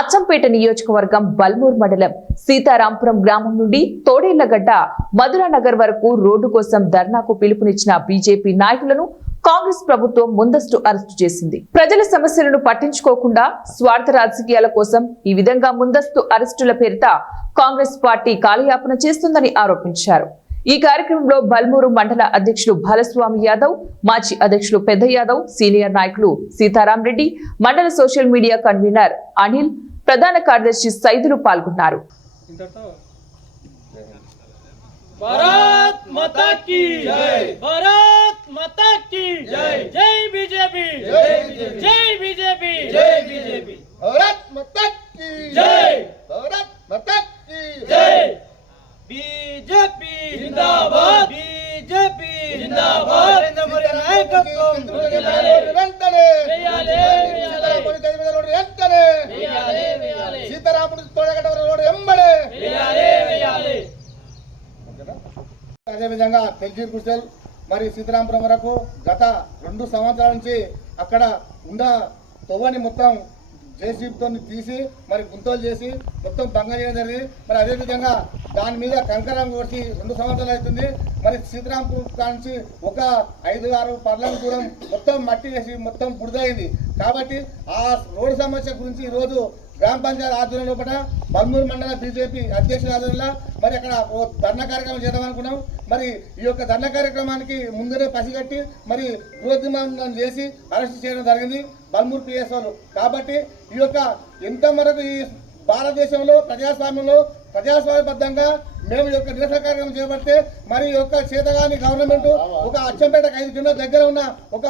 అచ్చంపేట నియోజకవర్గం బల్మూర్ మండలం సీతారాంపురం గ్రామం నుండి తోడేళ్లగడ్డ మధురానగర్ వరకు రోడ్డు కోసం ధర్నాకు పిలుపునిచ్చిన బీజేపీ నాయకులను కాంగ్రెస్ ప్రభుత్వం ముందస్తు అరెస్టు చేసింది. ప్రజల సమస్యలను పట్టించుకోకుండా స్వార్థ రాజకీయాల కోసం ఈ విధంగా ముందస్తు అరెస్టుల పేరిట కాంగ్రెస్ పార్టీ కాలయాపన చేస్తుందని ఆరోపించారు. ఈ కార్యక్రమంలో బల్మూరు మండల అధ్యక్షులు బాలస్వామి యాదవ్, మాజీ అధ్యక్షులు పెద్ద యాదవ్, సీనియర్ నాయకులు సీతారాం రెడ్డి, మండల సోషల్ మీడియా కన్వీనర్ అనిల్, ప్రధాన కార్యదర్శి సైదులు పాల్గొన్నారు. भारत माता की जय, भारत माता की जय, जय बीजेपी, जय बीजेपी, जय बीजेपी, भारत माता की जय, भारत माता की जय, बीजेपी जिंदाबाद, बीजेपी जिंदाबाद, नरेंद्र मोदी नायकत्వం వెంటనే వేయాలి, వేయాలి, సీతారాముడు తోడగడ్డ రోడ్డు వెంబడే వేయాలి. అదేవిధంగా తెల్జీర్ కుర్చల్ మరి సీతారాంపురం వరకు గత 2 సంవత్సరాల నుంచి అక్కడ ఉన్న తొవ్వని మొత్తం జేసీబీతో తీసి మరి గుంతలు చేసి మొత్తం భంగం చేయడం జరిగింది. మరి అదేవిధంగా దాని మీద కంకరం కొట్టి 2 సంవత్సరాలు అవుతుంది. మరి సీతారాంపూర్ కాంచి ఒక 5-6 పర్లం దూరం మొత్తం మట్టి వేసి మొత్తం బుడిదైంది. కాబట్టి ఆ రోడ్డు సమస్య గురించి ఈరోజు గ్రామ పంచాయతీ ఆధ్వర్యం లోపల బల్మూరు మండల బీజేపీ అధ్యక్షుల ఆధ్వర్యంలో మరి అక్కడ ఓ ధర్నా కార్యక్రమం చేద్దామనుకున్నాం. మరి ఈ యొక్క ధర్నా కార్యక్రమానికి ముందరే పసిగట్టి మరి గృహోద్యమం చేసి అరెస్ట్ చేయడం జరిగింది బల్మూరు పిఎస్ఓలు. కాబట్టి ఈ యొక్క ఎంతవరకు ఈ భారతదేశంలో ప్రజాస్వామ్యబద్ధంగా మేము ఈ యొక్క నిరసన కార్యక్రమం చేపడితే మరి ఈ యొక్క చేతగాని గవర్నమెంట్ ఒక అచ్చంపేట 5 కిలోమీటర్ల దగ్గర ఉన్న ఒక